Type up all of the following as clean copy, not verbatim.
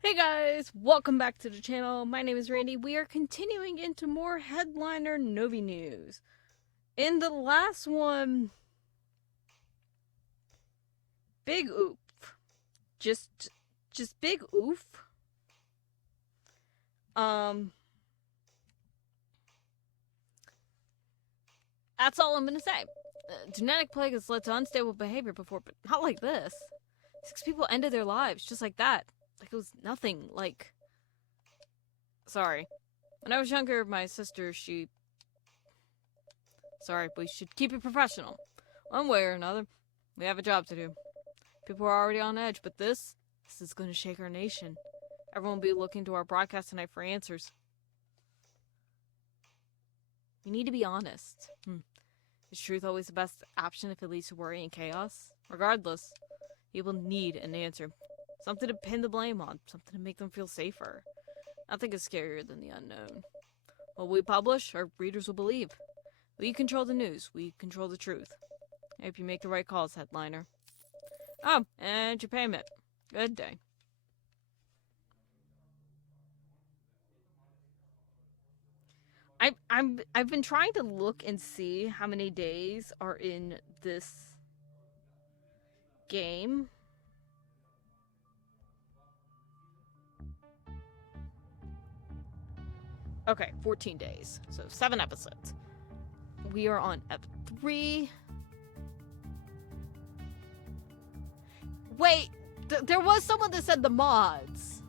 Hey guys, welcome back to the channel. My name is Randy. We are continuing into more headliner NoviNews. In the last one, big oof. Just big oof. That's all I'm gonna say. Genetic plague has led to unstable behavior before, but not like this. 6 people ended their lives just like that. Like it was nothing. Sorry. When I was younger, my sister, Sorry, but we should keep it professional. One way or another, we have a job to do. People are already on edge, but this is going to shake our nation. Everyone will be looking to our broadcast tonight for answers. We need to be honest. Is truth always the best option if it leads to worry and chaos? Regardless, people need an answer. Something to pin the blame on. Something to make them feel safer. Nothing is scarier than the unknown. What we publish, our readers will believe. We control the news. We control the truth. I hope you make the right calls, headliner. Oh, and your payment. Good day. I've been trying to look and see how many days are in this game. Okay, 14 days. So 7 episodes. We are on ep 3. Wait, there was someone that said the mods.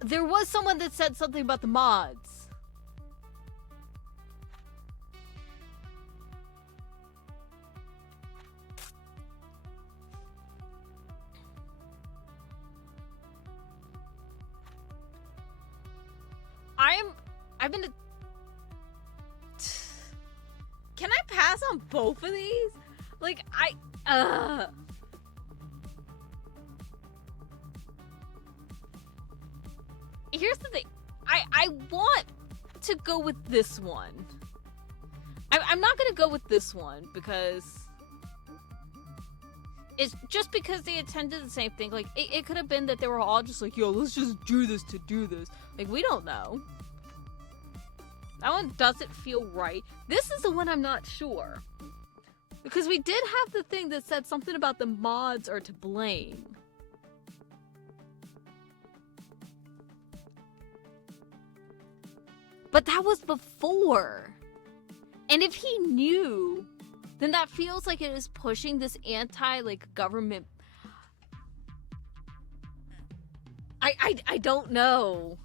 There was someone that said something about the mods. I've been. Can I pass on both of these? Like, Here's the thing. I want to go with this one. I'm not gonna go with this one because it's just because they attended the same thing. Like, it could have been that they were all just like, yo, let's just do this to do this. Like, we don't know. That one doesn't feel right. This is the one I'm not sure. Because we did have the thing that said something about the mods are to blame. But that was before. And if he knew, then that feels like it is pushing this anti-government. I don't know.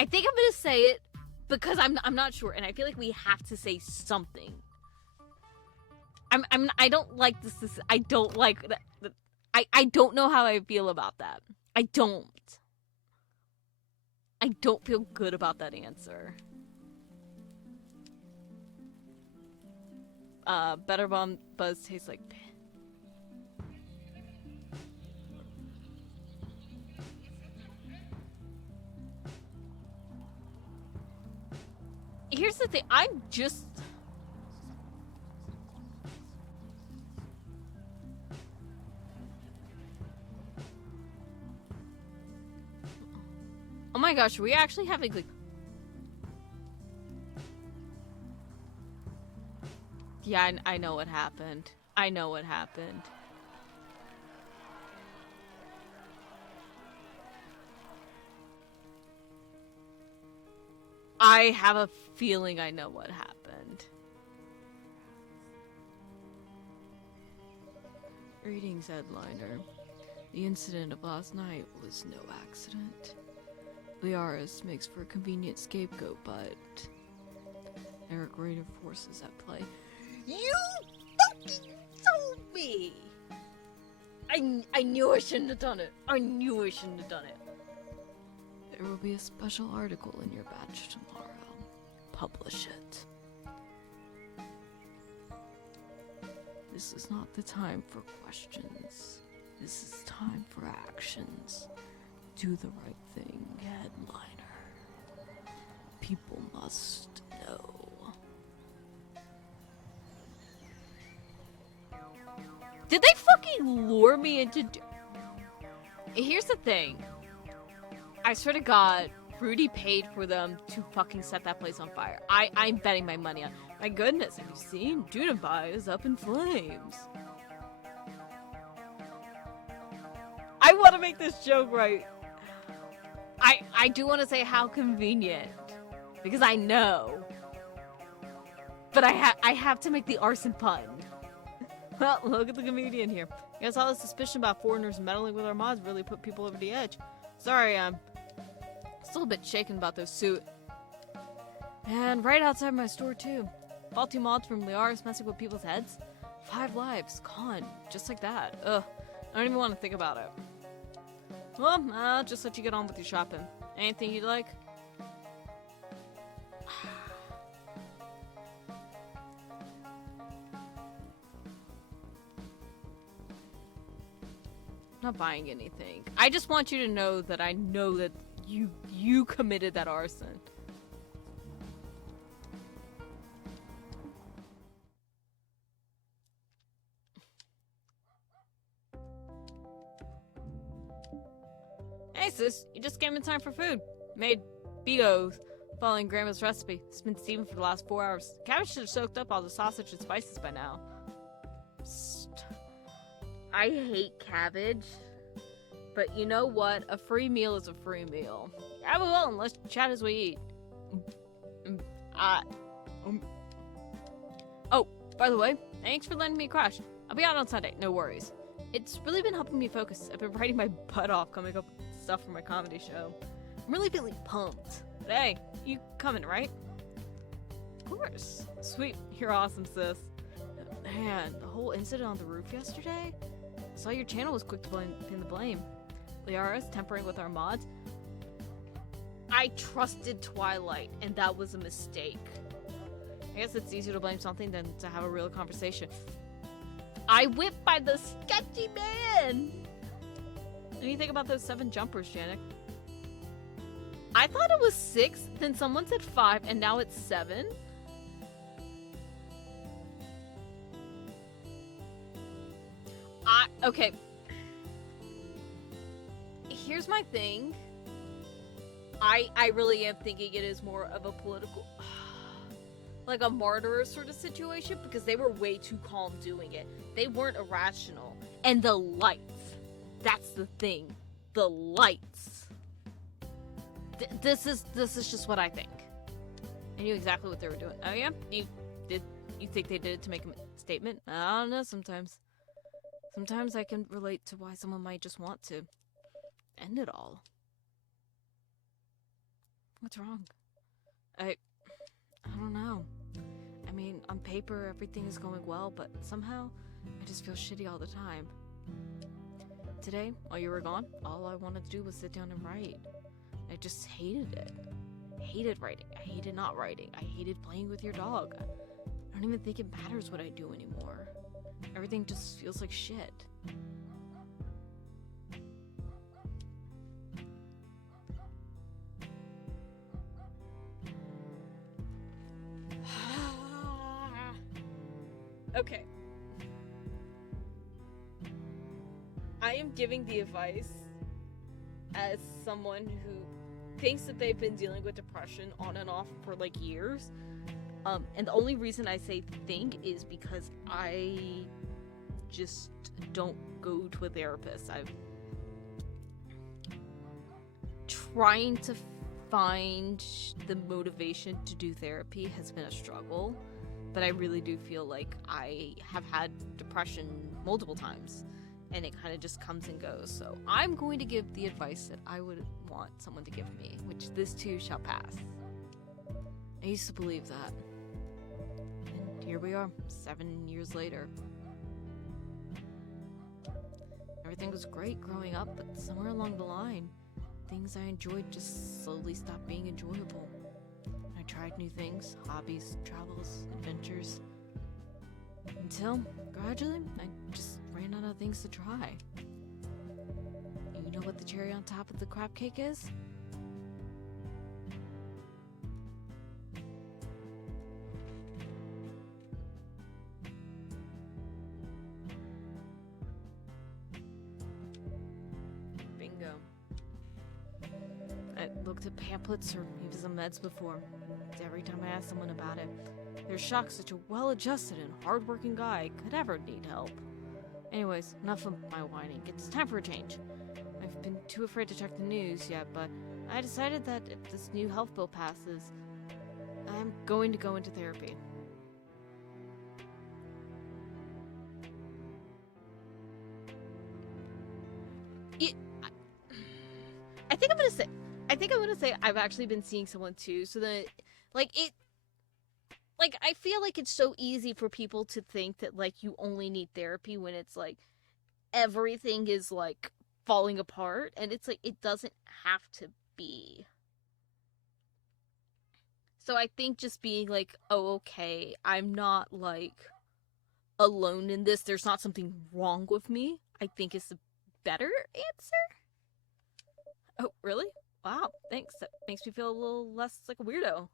I think I'm gonna say it because I'm not sure, and I feel like we have to say something. I don't like this. I don't like that. I don't know how I feel about that. I don't feel good about that answer. Better bomb buzz tastes like. Here's the thing. I'm just. Oh my gosh, are we actually having like. Yeah, I know what happened. I know what happened. I have a feeling I know what happened. Greetings, headliner. The incident of last night was no accident. Liaris makes for a convenient scapegoat, but there are greater forces at play. You fucking told me! I knew I shouldn't have done it. I knew I shouldn't have done it. There will be a special article in your batch tomorrow. Publish it. This is not the time for questions. This is time for actions. Do the right thing, headliner. People must know. Did they fucking lure me into... Here's the thing. I swear to God, Rudy paid for them to fucking set that place on fire. I'm betting my money on... My goodness, have you seen? Dunabai is up in flames. I want to make this joke right. I do want to say how convenient. Because I know. But I have to make the arson pun. Well, look at the comedian here. I guess all the suspicion about foreigners meddling with our mods really put people over the edge. Sorry, I'm still a bit shaken about this suit. And right outside my store, too. Faulty mods from Liaris messing with people's heads. 5 lives, gone. Just like that. Ugh. I don't even want to think about it. Well, I'll just let you get on with your shopping. Anything you'd like? Not buying anything. I just want you to know that I know that you committed that arson. Hey sis, you just came in time for food. Made bigos following Grandma's recipe. It's been steaming for the last 4 hours. Cabbage should have soaked up all the sausage and spices by now. I hate cabbage, but you know what? A free meal is a free meal. Yeah, we will, and let's chat as we eat. Oh, by the way, thanks for letting me crash. I'll be out on Sunday, no worries. It's really been helping me focus. I've been writing my butt off coming up with stuff for my comedy show. I'm really feeling pumped. But hey, you coming, right? Of course. Sweet, you're awesome, sis. Man, the whole incident on the roof yesterday? I saw your channel was quick to pin the blame. Liara's tampering with our mods. I trusted Twilight, and that was a mistake. I guess it's easier to blame something than to have a real conversation. I whipped by the sketchy man! What do you think about those 7 jumpers, Janik? I thought it was 6, then someone said 5, and now it's 7? Okay. Here's my thing. I really am thinking it is more of a political... like a martyr sort of situation, because they were way too calm doing it. They weren't irrational. And the lights. That's the thing. The lights. This is just what I think. I knew exactly what they were doing. Oh yeah? You think they did it to make a statement? I don't know, sometimes. Sometimes I can relate to why someone might just want to end it all. What's wrong? I don't know. I mean, on paper, everything is going well, but somehow, I just feel shitty all the time. Today, while you were gone, all I wanted to do was sit down and write. I just hated it. I hated writing. I hated not writing. I hated playing with your dog. I don't even think it matters what I do anymore. Everything just feels like shit. Okay. I am giving the advice as someone who thinks that they've been dealing with depression on and off for like years. And the only reason I say think is because I just don't go to a therapist. I've trying to find the motivation to do therapy has been a struggle, but I really do feel like I have had depression multiple times, and it kind of just comes and goes. So I'm going to give the advice that I would want someone to give me, which this too shall pass. I used to believe that. And here we are, 7 years later. Everything was great growing up, but somewhere along the line, things I enjoyed just slowly stopped being enjoyable. I tried new things, hobbies, travels, adventures, until gradually I just ran out of things to try. And you know what the cherry on top of the crab cake is? looked at pamphlets or even some meds before. Every time I ask someone about it, they're shocked such a well-adjusted and hard-working guy could ever need help. Anyways, enough of my whining. It's time for a change. I've been too afraid to check the news yet, but I decided that if this new health bill passes, I'm going to go into therapy. I think I'm gonna say I've actually been seeing someone too, so that I feel like it's so easy for people to think that like you only need therapy when it's like everything is like falling apart, and it's like it doesn't have to be. So I think just being like, oh, okay, I'm not like alone in this, there's not something wrong with me, I think is the better answer. Oh, really? Wow, thanks. That makes me feel a little less like a weirdo.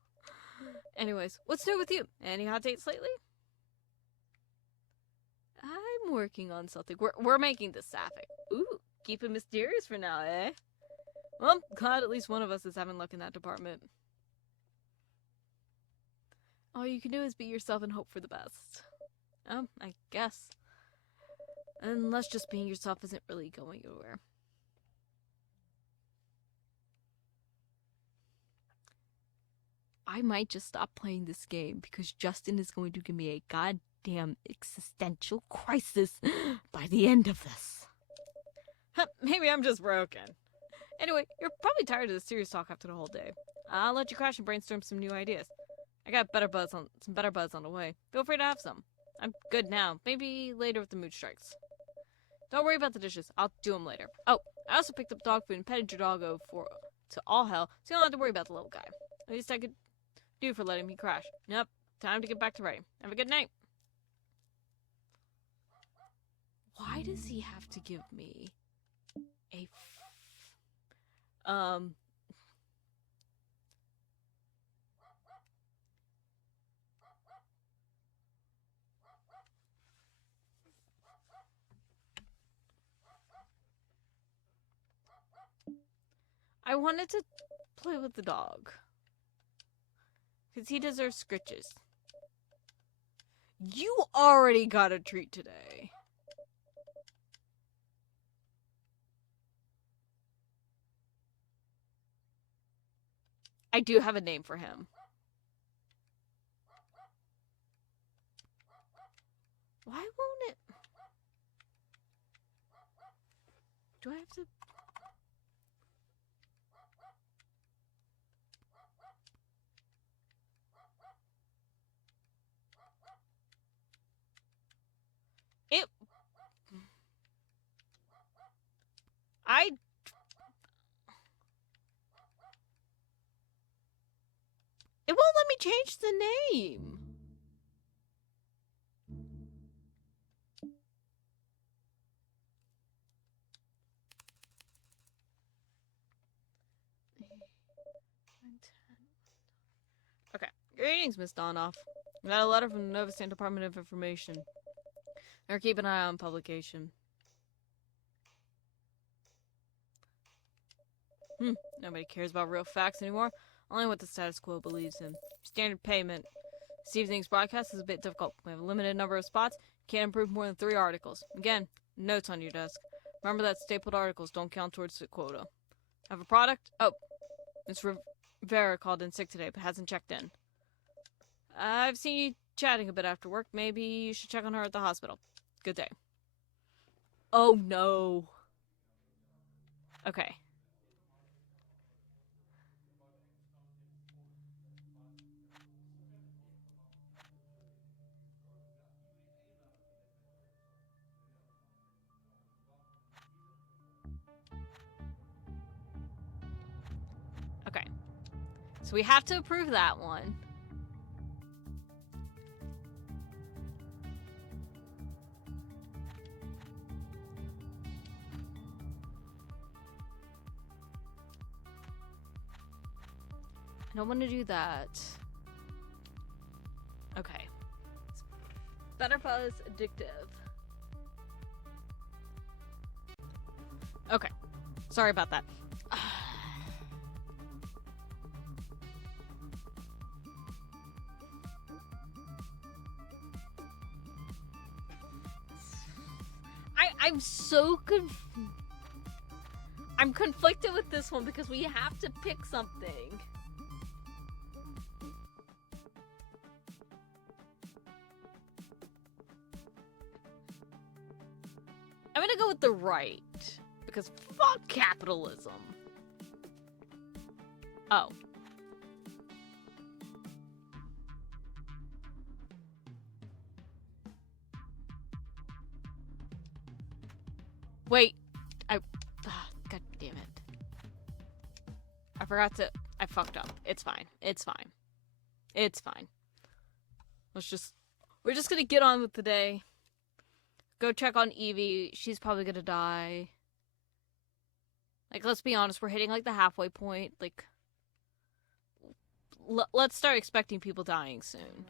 Anyways, what's new with you? Any hot dates lately? I'm working on something. We're making this sapphic. Ooh, keep it mysterious for now, eh? Well, glad at least one of us is having luck in that department. All you can do is be yourself and hope for the best. I guess. Unless just being yourself isn't really going anywhere. I might just stop playing this game because Justin is going to give me a goddamn existential crisis by the end of this. Maybe I'm just broken. Anyway, you're probably tired of the serious talk after the whole day. I'll let you crash and brainstorm some new ideas. I got some better buzz on the way. Feel free to have some. I'm good now. Maybe later if the mood strikes. Don't worry about the dishes. I'll do them later. Oh, I also picked up dog food and petted your doggo to all hell, so you don't have to worry about the little guy. At least I could do for letting me crash. Yep, time to get back to writing. Have a good night. Why does he have to give me a I wanted to play with the dog. Because he deserves scritches. You already got a treat today. I do have a name for him. Why won't it? Do I have to? It won't let me change the name. Okay. Greetings, Miss Donoff. I got a letter from the Nova State Department of Information. They're keeping an eye on publication. Nobody cares about real facts anymore. Only what the status quo believes in. Standard payment. This evening's broadcast is a bit difficult. We have a limited number of spots. Can't improve more than 3 articles. Again, notes on your desk. Remember that stapled articles don't count towards the quota. Have a product? Oh, Miss Rivera called in sick today, but hasn't checked in. I've seen you chatting a bit after work. Maybe you should check on her at the hospital. Good day. Oh, no. Okay. Okay. So we have to approve that one. I don't want to do that. Okay. Better buzz, addictive. Okay. Sorry about that. I'm so I'm conflicted with this one because we have to pick something. I'm gonna go with the right, because fuck capitalism. Oh. Wait. God damn it. I forgot to... I fucked up. It's fine. It's fine. It's fine. We're just gonna get on with the day. Go check on Evie. She's probably gonna die. Like, let's be honest, we're hitting, like, the halfway point. Like, let's start expecting people dying soon.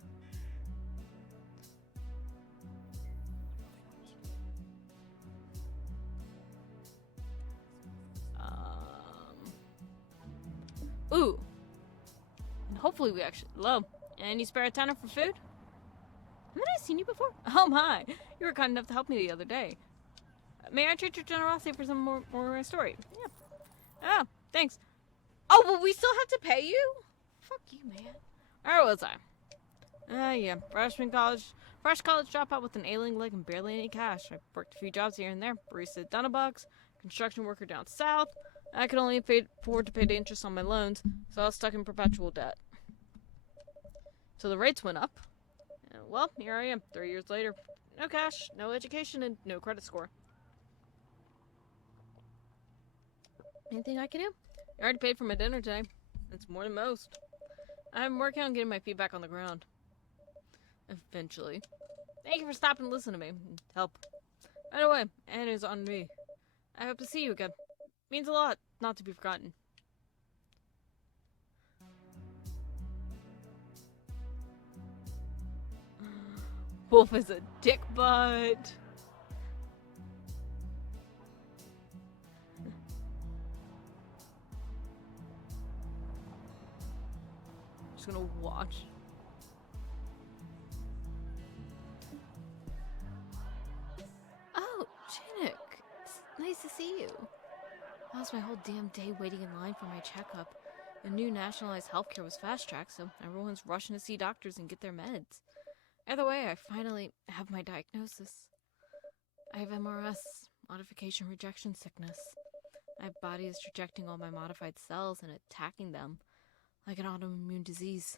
Ooh. And hopefully we actually... Hello. Any spare tenner for food? Haven't I seen you before? Oh my. You were kind enough to help me the other day. May I treat your generosity for some more story? Yeah. Oh, thanks. Oh, well, we still have to pay you? Fuck you, man. Where was I? Yeah. Fresh college dropout with an ailing leg and barely any cash. I worked a few jobs here and there. Barista at Donabox, construction worker down south. I could only afford to pay the interest on my loans, so I was stuck in perpetual debt. So the rates went up. Well, here I am, 3 years later. No cash, no education, and no credit score. Anything I can do? I already paid for my dinner today. That's more than most. I'm working on getting my feet back on the ground. Eventually. Thank you for stopping to listen to me and help. By the way, Anna's on me. I hope to see you again. Means a lot, not to be forgotten. Wolf is a dick butt. Just gonna watch. Oh, Janik. It's nice to see you. I lost my whole damn day waiting in line for my checkup. The new nationalized healthcare was fast-tracked, so everyone's rushing to see doctors and get their meds. Either way, I finally have my diagnosis. I have MRS, modification rejection sickness. My body is rejecting all my modified cells and attacking them like an autoimmune disease.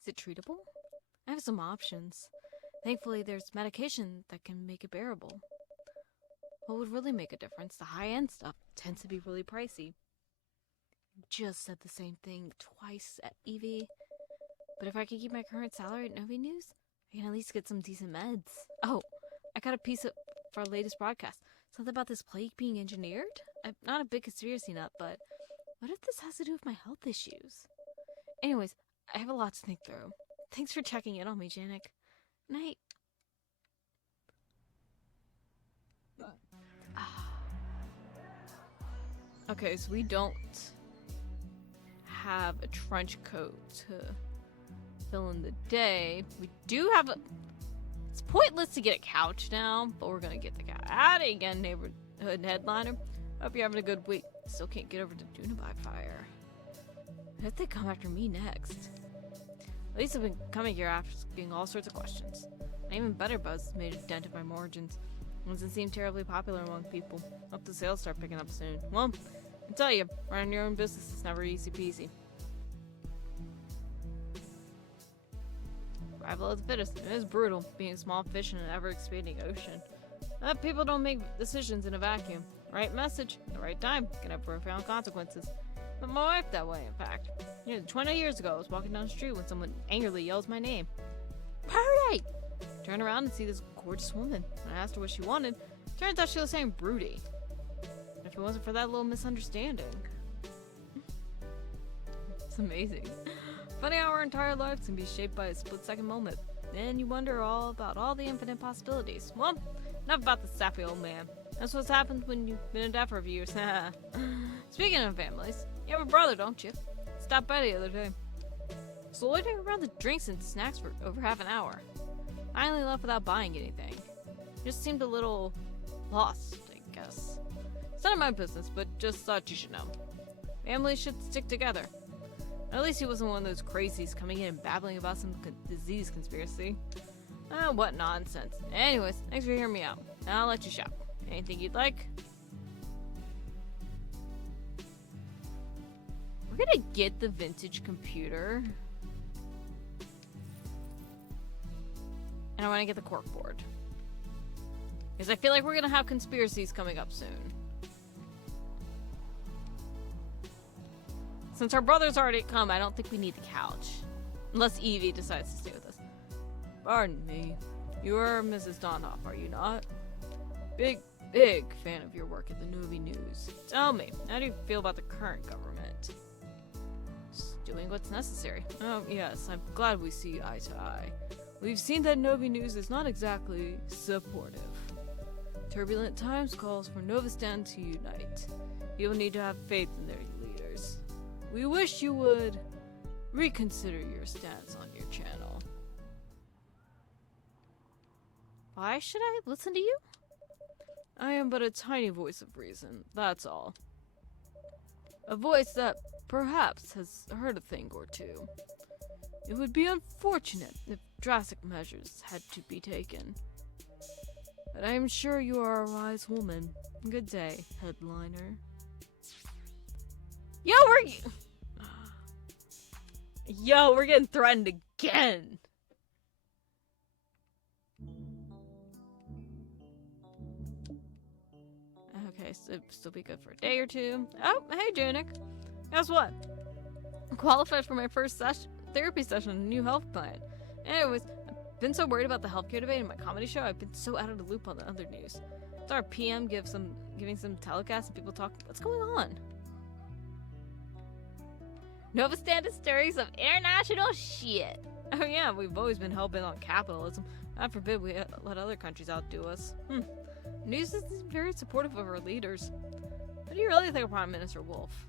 Is it treatable? I have some options. Thankfully, there's medication that can make it bearable. What would really make a difference? The high-end stuff tends to be really pricey. Just said the same thing twice at Evie. But if I can keep my current salary at NoviNews, I can at least get some decent meds. Oh, I got a piece for our latest broadcast. Something about this plague being engineered? I'm not a big conspiracy nut, but what if this has to do with my health issues? Anyways, I have a lot to think through. Thanks for checking in on me, Janik. Night. Okay, so we don't have a trench coat to fill in the day. We do have a... It's pointless to get a couch now, but we're gonna get the couch. Howdy again, neighborhood headliner. Hope you're having a good week. Still can't get over to Dunabai fire. I hope they come after me next. At least I've been coming here asking all sorts of questions. And even better buzz made a dent in my margins. It doesn't seem terribly popular among people. Hope the sales start picking up soon. Well, I tell you, running your own business is never easy peasy. Survival of the fittest. It is brutal, being a small fish in an ever-expanding ocean. But people don't make decisions in a vacuum. Right message, the right time, can have profound consequences. But my wife that way, in fact. 20 years ago, I was walking down the street when someone angrily yells my name. Party! Turn around and see this gorgeous woman. I asked her what she wanted. Turns out she was saying broody. If it wasn't for that little misunderstanding. It's amazing. Funny how our entire lives can be shaped by a split-second moment. Then you wonder all about all the infinite possibilities. Well, enough about the sappy old man. That's what's happened when you've been in debt for a few years. Speaking of families, you have a brother, don't you? Stopped by the other day. So loitering around the drinks and snacks for over half an hour. finally left without buying anything. Just seemed a little lost, I guess. It's none of my business, but just thought you should know. Families should stick together. At least he wasn't one of those crazies coming in and babbling about some disease conspiracy. What nonsense. Anyways, thanks for hearing me out. Now I'll let you shop. Anything you'd like? We're gonna get the vintage computer. And I want to get the corkboard. Because I feel like we're gonna have conspiracies coming up soon. Since our brother's already come, I don't think we need the couch. Unless Evie decides to stay with us. Pardon me. You are Mrs. Donhoff, are you not? Big fan of your work at the NoviNews. Tell me, how do you feel about the current government? Just doing what's necessary. Oh, yes, I'm glad we see eye to eye. We've seen that NoviNews is not exactly supportive. Turbulent times calls for Novistan to unite. People need to have faith in their leaders. We wish you would reconsider your stance on your channel. Why should I listen to you? I am but a tiny voice of reason, that's all. A voice that perhaps has heard a thing or two. It would be unfortunate if drastic measures had to be taken. But I am sure you are a wise woman. Good day, headliner. Yo, we're getting threatened again. Okay, so it'll still be good for a day or two. Oh, hey, Janik. Guess what? I'm qualified for my first therapy session on a new health plan. Anyways, I've been so worried about the healthcare debate in my comedy show, I've been so out of the loop on the other news. It's our PM giving some telecasts and people talk. What's going on? Nova Stand is stories of international shit. Oh yeah, we've always been hell-bent on capitalism. God forbid we let other countries outdo us. News is very supportive of our leaders. What do you really think of Prime Minister Wolf?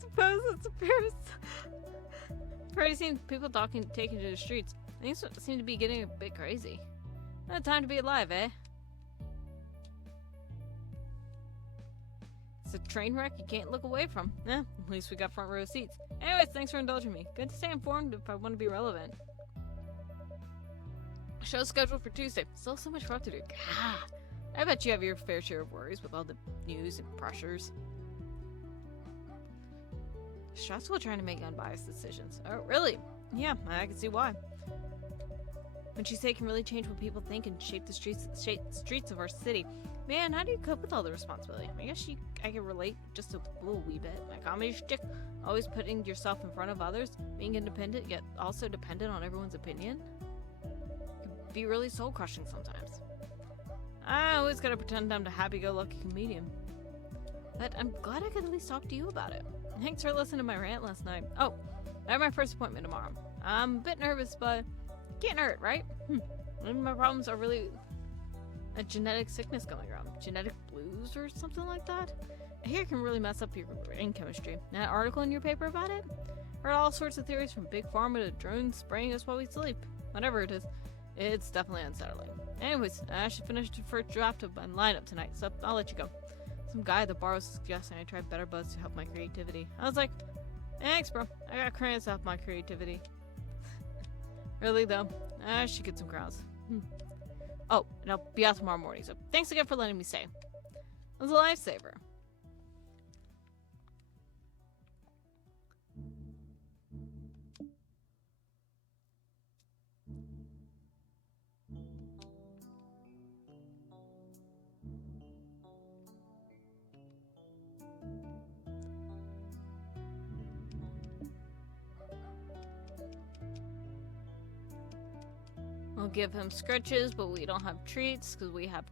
Suppose it's a Paris. I've already seen people taking to the streets. Things seem to be getting a bit crazy. Not time to be alive, eh? It's a train wreck you can't look away from. At least we got front row seats. Anyways, thanks for indulging me. Good to stay informed if I want to be relevant. Show's scheduled for Tuesday. Still so much work to do. God, I bet you have your fair share of worries with all the news and pressures. Stressful trying to make unbiased decisions. Oh, really? Yeah, I can see why. What you say can really change what people think and shape the streets of our city. Man, how do you cope with all the responsibility? I guess I can relate just a little wee bit. My comedy shtick, always putting yourself in front of others, being independent yet also dependent on everyone's opinion, can be really soul-crushing sometimes. I always gotta pretend I'm a happy-go-lucky comedian. But I'm glad I could at least talk to you about it. Thanks for listening to my rant last night. Oh, I have my first appointment tomorrow. I'm a bit nervous, but can't hurt, right? Maybe my problems are really a genetic sickness going around. Genetic blues or something like that? I hear it can really mess up your brain chemistry. That article in your paper about it? Heard all sorts of theories from big pharma to drones spraying us while we sleep. Whatever it is, it's definitely unsettling. Anyways, I should finish the first draft of my lineup tonight, so I'll let you go. Some guy at the bar was suggesting I try Better Buzz to help my creativity. I was like, thanks, bro. I got crayons to help my creativity. Really, though, I should get some crowns. Oh, and I'll be out tomorrow morning, so thanks again for letting me stay. It was a lifesaver. We'll give him scritches, but we don't have treats because we have.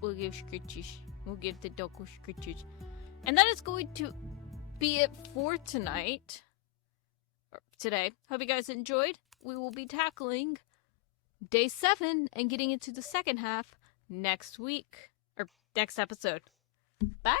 We'll give scritches. We'll give the dog scritches. And that is going to be it for tonight. Or today. Hope you guys enjoyed. We will be tackling day 7 and getting into the second half next week. Or next episode. Bye!